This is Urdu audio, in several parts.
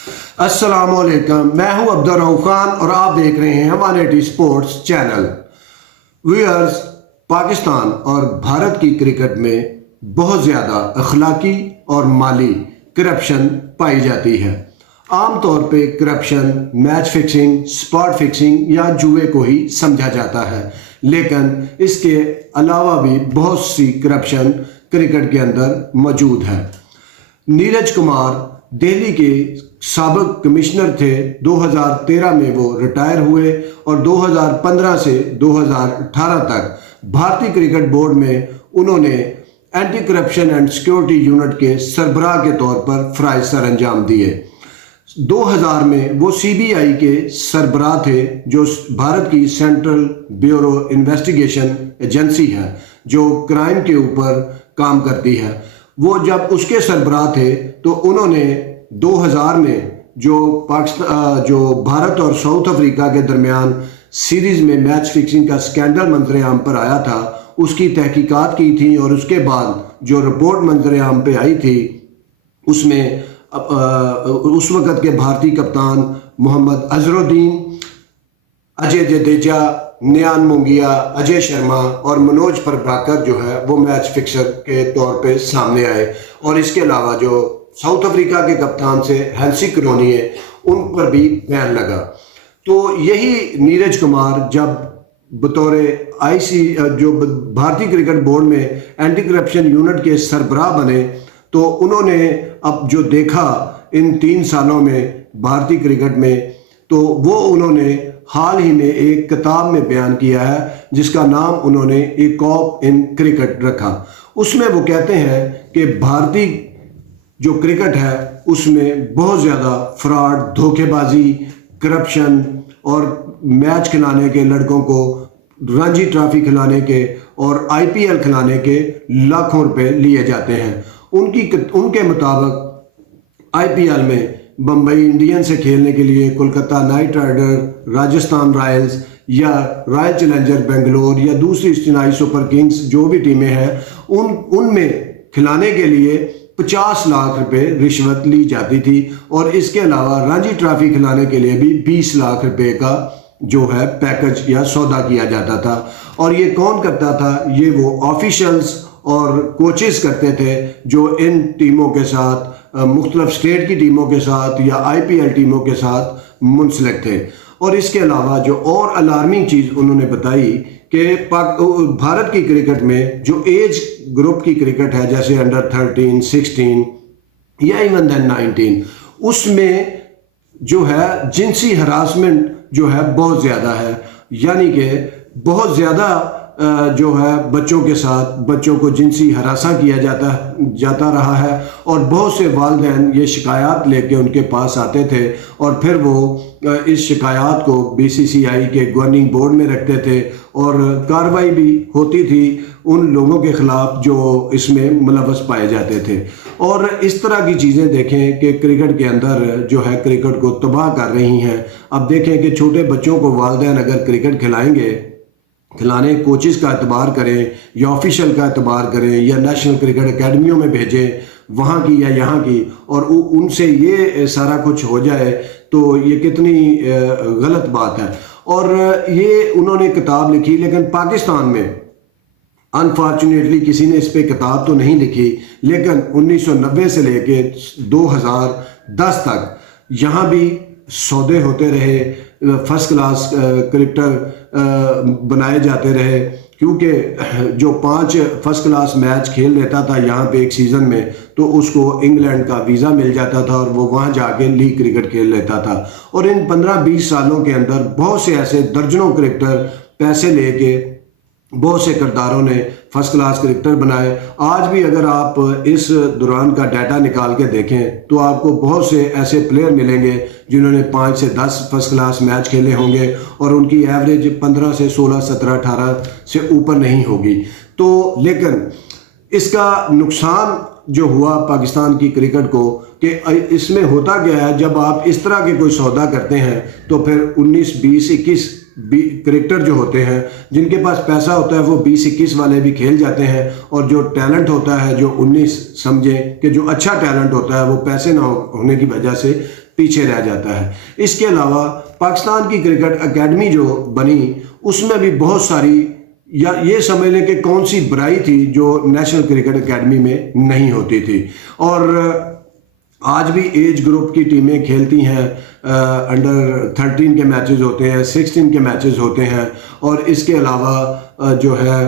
السلام علیکم، میں ہوں عبدالرؤف خان اور آپ دیکھ رہے ہیں 180 سپورٹس چینل۔ ویئرز، پاکستان اور بھارت کی کرکٹ میں بہت زیادہ اخلاقی اور مالی کرپشن پائی جاتی ہے۔ عام طور پہ corruption match fixing, spot fixing یا جوئے کو ہی سمجھا جاتا ہے، لیکن اس کے علاوہ بھی بہت سی کرپشن کرکٹ کے اندر موجود ہے۔ نیرج کمار دہلی کے سابق کمشنر تھے۔ 2013 میں وہ ریٹائر ہوئے اور 2015 سے 2018 تک بھارتی کرکٹ بورڈ میں انہوں نے anti corruption and security unit کے سربراہ کے طور پر فرائض سر انجام دیے۔ 2000 میں وہ سی بی آئی کے سربراہ تھے، جو بھارت کی سینٹرل بیورو انویسٹیگیشن ایجنسی ہے جو کرائم کے اوپر کام کرتی ہے۔ وہ جب اس کے سربراہ تھے تو انہوں نے 2000 میں جو بھارت اور ساؤتھ افریقہ کے درمیان سیریز میں میچ فکسنگ کا سکینڈل منظر عام پر آیا تھا، اس کی تحقیقات کی تھی، اور اس کے بعد جو رپورٹ منظر عام پہ آئی تھی اس میں اس وقت کے بھارتی کپتان محمد اظہر الدین، اجے جڈیجا، نیان مونگیا، اجے شرما اور منوج پربھاکر جو ہے وہ میچ فکسر کے طور پہ سامنے آئے، اور اس کے علاوہ جو ساؤتھ افریقہ کے کپتان سے ہینسی کرونی ہے ان پر بھی بین لگا۔ تو یہی نیرج کمار جب بطور جو بھارتی کرکٹ بورڈ میں اینٹی کرپشن یونٹ کے سربراہ بنے، تو انہوں نے اب جو دیکھا ان 3 سالوں میں بھارتی کرکٹ میں، تو وہ انہوں نے حال ہی میں ایک کتاب میں بیان کیا ہے جس کا نام انہوں نے اے کاپ ان کرکٹ رکھا۔ اس میں وہ کہتے ہیں کہ بھارتی جو کرکٹ ہے اس میں بہت زیادہ فراڈ، دھوکے بازی، کرپشن اور میچ کھلانے کے، لڑکوں کو رانجی ٹرافی کھلانے کے اور آئی پی ایل کھلانے کے لاکھوں روپے لیے جاتے ہیں۔ ان کے مطابق آئی پی ایل میں بمبئی انڈین سے کھیلنے کے لیے Kolkata knight rider, Rajasthan royals یا رائل چیلنجر بنگلور یا دوسری چنائی سپر کنگز جو بھی ٹیمیں ہیں، ان میں کھلانے کے لیے 50 لاکھ روپے رشوت لی جاتی تھی، اور اس کے علاوہ رانجی ٹرافی کھلانے کے لیے بھی 20 لاکھ روپے کا جو ہے پیکج یا سودا کیا جاتا تھا۔ اور یہ کون کرتا تھا؟ یہ وہ آفیشلز اور کوچز کرتے تھے جو ان ٹیموں کے ساتھ، مختلف سٹیٹ کی ٹیموں کے ساتھ یا آئی پی ایل ٹیموں کے ساتھ منسلک تھے۔ اور اس کے علاوہ جو اور الارمنگ چیز انہوں نے بتائی کہ بھارت کی کرکٹ میں جو ایج گروپ کی کرکٹ ہے، جیسے انڈر 13، 16 یا ایون دین 19، اس میں جو ہے جنسی ہراسمنٹ جو ہے بہت زیادہ ہے، یعنی کہ بہت زیادہ جو ہے بچوں کے ساتھ بچوں کو جنسی ہراساں کیا جاتا رہا ہے، اور بہت سے والدین یہ شکایات لے کے ان کے پاس آتے تھے، اور پھر وہ اس شکایات کو بی سی سی آئی کے گورننگ بورڈ میں رکھتے تھے، اور کارروائی بھی ہوتی تھی ان لوگوں کے خلاف جو اس میں ملوث پائے جاتے تھے۔ اور اس طرح کی چیزیں دیکھیں کہ کرکٹ کے اندر جو ہے کرکٹ کو تباہ کر رہی ہیں۔ اب دیکھیں کہ چھوٹے بچوں کو والدین اگر کرکٹ کھلائیں گے، کھلانے کوچز کا اعتبار کریں یا آفیشل کا اعتبار کریں یا نیشنل کرکٹ اکیڈمیوں میں بھیجیں وہاں کی یا یہاں کی، اور ان سے یہ سارا کچھ ہو جائے تو یہ کتنی غلط بات ہے۔ اور یہ انہوں نے کتاب لکھی، لیکن پاکستان میں انفارچونیٹلی کسی نے اس پہ کتاب تو نہیں لکھی، لیکن 1990 سے لے کے 2010 تک یہاں بھی سودے ہوتے رہے، فرسٹ کلاس کرکٹر بنائے جاتے رہے، کیونکہ جو 5 فرسٹ کلاس میچ کھیل لیتا تھا یہاں پہ ایک سیزن میں تو اس کو انگلینڈ کا ویزا مل جاتا تھا، اور وہ وہاں جا کے لیگ کرکٹ کھیل لیتا تھا۔ اور ان 15-20 سالوں کے اندر بہت سے ایسے درجنوں کرکٹر پیسے لے کے بہت سے کرداروں نے فرسٹ کلاس کرکٹر بنائے۔ آج بھی اگر آپ اس دوران کا ڈیٹا نکال کے دیکھیں تو آپ کو بہت سے ایسے پلیئر ملیں گے جنہوں نے 5 سے 10 فرسٹ کلاس میچ کھیلے ہوں گے، اور ان کی ایوریج 15 سے 16، 17، 18 سے اوپر نہیں ہوگی۔ تو لیکن اس کا نقصان جو ہوا پاکستان کی کرکٹ کو کہ اس میں ہوتا گیا ہے، جب آپ اس طرح کے کوئی سودا کرتے ہیں تو پھر 19، 20، 21 کرکٹر جو ہوتے ہیں جن کے پاس پیسہ ہوتا ہے وہ 20-21 والے بھی کھیل جاتے ہیں، اور جو ٹیلنٹ ہوتا ہے جو 19 سمجھیں کہ جو اچھا ٹیلنٹ ہوتا ہے وہ پیسے نہ ہونے کی وجہ سے پیچھے رہ جاتا ہے۔ اس کے علاوہ پاکستان کی کرکٹ اکیڈمی جو بنی اس میں بھی بہت ساری، یا یہ سمجھ لیں کہ کون سی برائی تھی جو نیشنل کرکٹ اکیڈمی میں نہیں ہوتی تھی۔ اور آج بھی ایج گروپ کی ٹیمیں کھیلتی ہیں، انڈر 13 کے میچز ہوتے ہیں، 16 کے میچز ہوتے ہیں، اور اس کے علاوہ جو ہے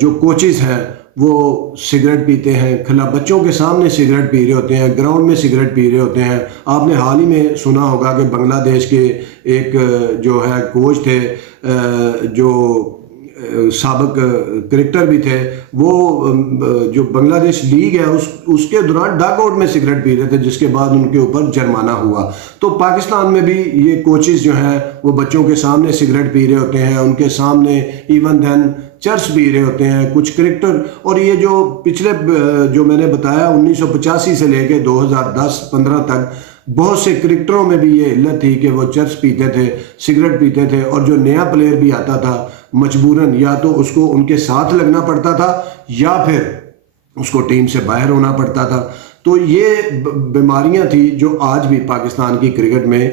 جو کوچز ہیں وہ سگریٹ پیتے ہیں، بچوں کے سامنے سگریٹ پی رہے ہوتے ہیں، گراؤنڈ میں سگریٹ پی رہے ہوتے ہیں۔ آپ نے حال ہی میں سنا ہوگا کہ بنگلہ دیش کے ایک جو ہے کوچ تھے، جو سابق کرکٹر بھی تھے، وہ جو بنگلہ دیش لیگ ہے اس کے دوران ڈاگ آؤٹ میں سگریٹ پی رہے تھے، جس کے بعد ان کے اوپر جرمانہ ہوا۔ تو پاکستان میں بھی یہ کوچز جو ہیں وہ بچوں کے سامنے سگریٹ پی رہے ہوتے ہیں، ان کے سامنے ایون دین چرس پی رہے ہوتے ہیں کچھ کرکٹر۔ اور یہ جو پچھلے جو میں نے بتایا 1985 سے لے کے 2010-15 تک بہت سے کرکٹروں میں بھی یہ علت تھی کہ وہ چرس پیتے تھے، سگریٹ پیتے تھے، اور جو نیا پلیئر بھی آتا تھا مجبوراً یا تو اس کو ان کے ساتھ لگنا پڑتا تھا یا پھر اس کو ٹیم سے باہر ہونا پڑتا تھا۔ تو یہ بیماریاں تھیں جو آج بھی پاکستان کی کرکٹ میں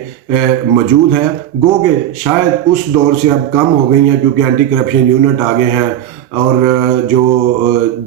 موجود ہیں، گو کہ شاید اس دور سے اب کم ہو گئی ہیں کیونکہ اینٹی کرپشن یونٹ آ گئے ہیں، اور جو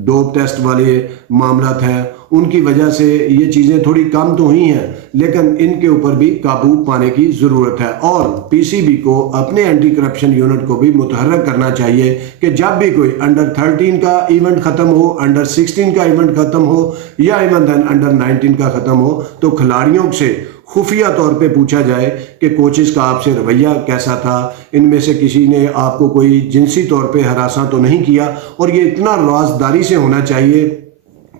ڈوپ ٹیسٹ والے معاملات ہیں ان کی وجہ سے یہ چیزیں تھوڑی کم تو ہوئی ہیں، لیکن ان کے اوپر بھی قابو پانے کی ضرورت ہے۔ اور پی سی بی کو اپنے اینٹی کرپشن یونٹ کو بھی متحرک کرنا چاہیے کہ جب بھی کوئی انڈر 13 کا ایونٹ ختم ہو، انڈر 16 کا ایونٹ ختم ہو، یا ایون دین انڈر 19 کا ختم ہو، تو کھلاڑیوں سے خفیہ طور پہ پوچھا جائے کہ کوچز کا آپ سے رویہ کیسا تھا، ان میں سے کسی نے آپ کو کوئی جنسی طور پہ ہراساں تو نہیں کیا، اور یہ اتنا رازداری سے ہونا چاہیے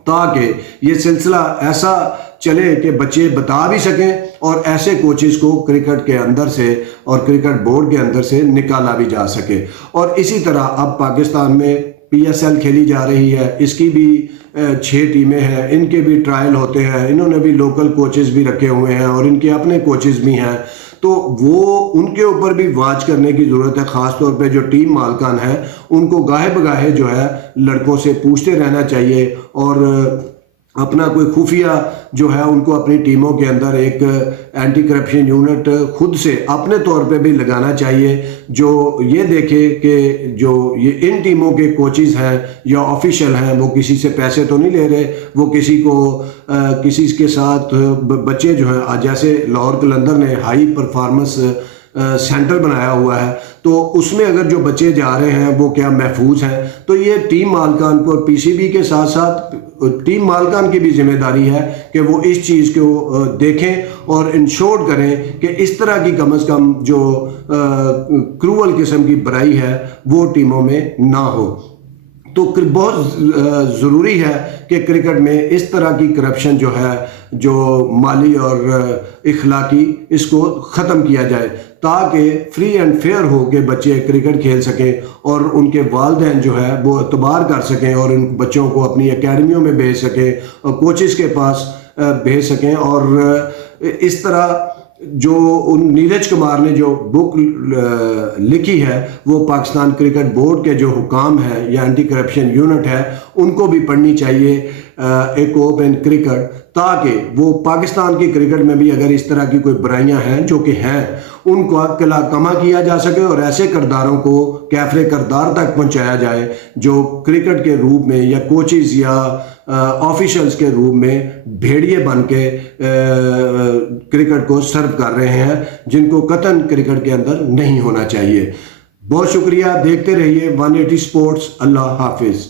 تاکہ یہ سلسلہ ایسا چلے کہ بچے بتا بھی سکیں اور ایسے کوچز کو کرکٹ کے اندر سے اور کرکٹ بورڈ کے اندر سے نکالا بھی جا سکے۔ اور اسی طرح اب پاکستان میں پی ایس ایل کھیلی جا رہی ہے، اس کی بھی 6 ٹیمیں ہیں، ان کے بھی ٹرائل ہوتے ہیں، انہوں نے بھی لوکل کوچز بھی رکھے ہوئے ہیں اور ان کے اپنے کوچز بھی ہیں، تو وہ ان کے اوپر بھی واچ کرنے کی ضرورت ہے۔ خاص طور پہ جو ٹیم مالکان ہیں ان کو گاہے بگاہے جو ہے لڑکوں سے پوچھتے رہنا چاہیے، اور اپنا کوئی خفیہ جو ہے ان کو اپنی ٹیموں کے اندر ایک اینٹی کرپشن یونٹ خود سے اپنے طور پہ بھی لگانا چاہیے، جو یہ دیکھے کہ جو یہ ان ٹیموں کے کوچز ہیں یا آفیشل ہیں وہ کسی سے پیسے تو نہیں لے رہے، وہ کسی کو کسی کے ساتھ بچے جو ہیں، جیسے لاہور قلندر نے ہائی پرفارمنس سینٹر بنایا ہوا ہے، تو اس میں اگر جو بچے جا رہے ہیں وہ کیا محفوظ ہیں؟ تو یہ ٹیم مالکان کو، پی سی بی کے ساتھ ساتھ ٹیم مالکان کی بھی ذمہ داری ہے کہ وہ اس چیز کو دیکھیں اور انشور کریں کہ اس طرح کی کم از کم جو کروول قسم کی برائی ہے وہ ٹیموں میں نہ ہو۔ تو بہت ضروری ہے کہ کرکٹ میں اس طرح کی کرپشن جو ہے، جو مالی اور اخلاقی، اس کو ختم کیا جائے تاکہ فری اینڈ فیئر ہو کے بچے کرکٹ کھیل سکیں اور ان کے والدین جو ہے وہ اعتبار کر سکیں اور ان بچوں کو اپنی اکیڈمیوں میں بھیج سکیں اور کوچز کے پاس بھیج سکیں۔ اور اس طرح جو نیرج کمار نے جو بک لکھی ہے وہ پاکستان کرکٹ بورڈ کے جو حکام ہیں یا اینٹی کرپشن یونٹ ہے ان کو بھی پڑھنی چاہیے، اے کوپ ان کرکٹ، تاکہ وہ پاکستان کی کرکٹ میں بھی اگر اس طرح کی کوئی برائیاں ہیں جو کہ ہیں ان کو قلع کما کیا جا سکے اور ایسے کرداروں کو کیفر کردار تک پہنچایا جائے جو کرکٹ کے روپ میں یا کوچز یا آفیشلز کے روپ میں بھیڑیے بن کے کرکٹ کو سرو کر رہے ہیں، جن کو قطعاً کرکٹ کے اندر نہیں ہونا چاہیے۔ بہت شکریہ، دیکھتے رہیے 180 سپورٹس۔ اللہ حافظ۔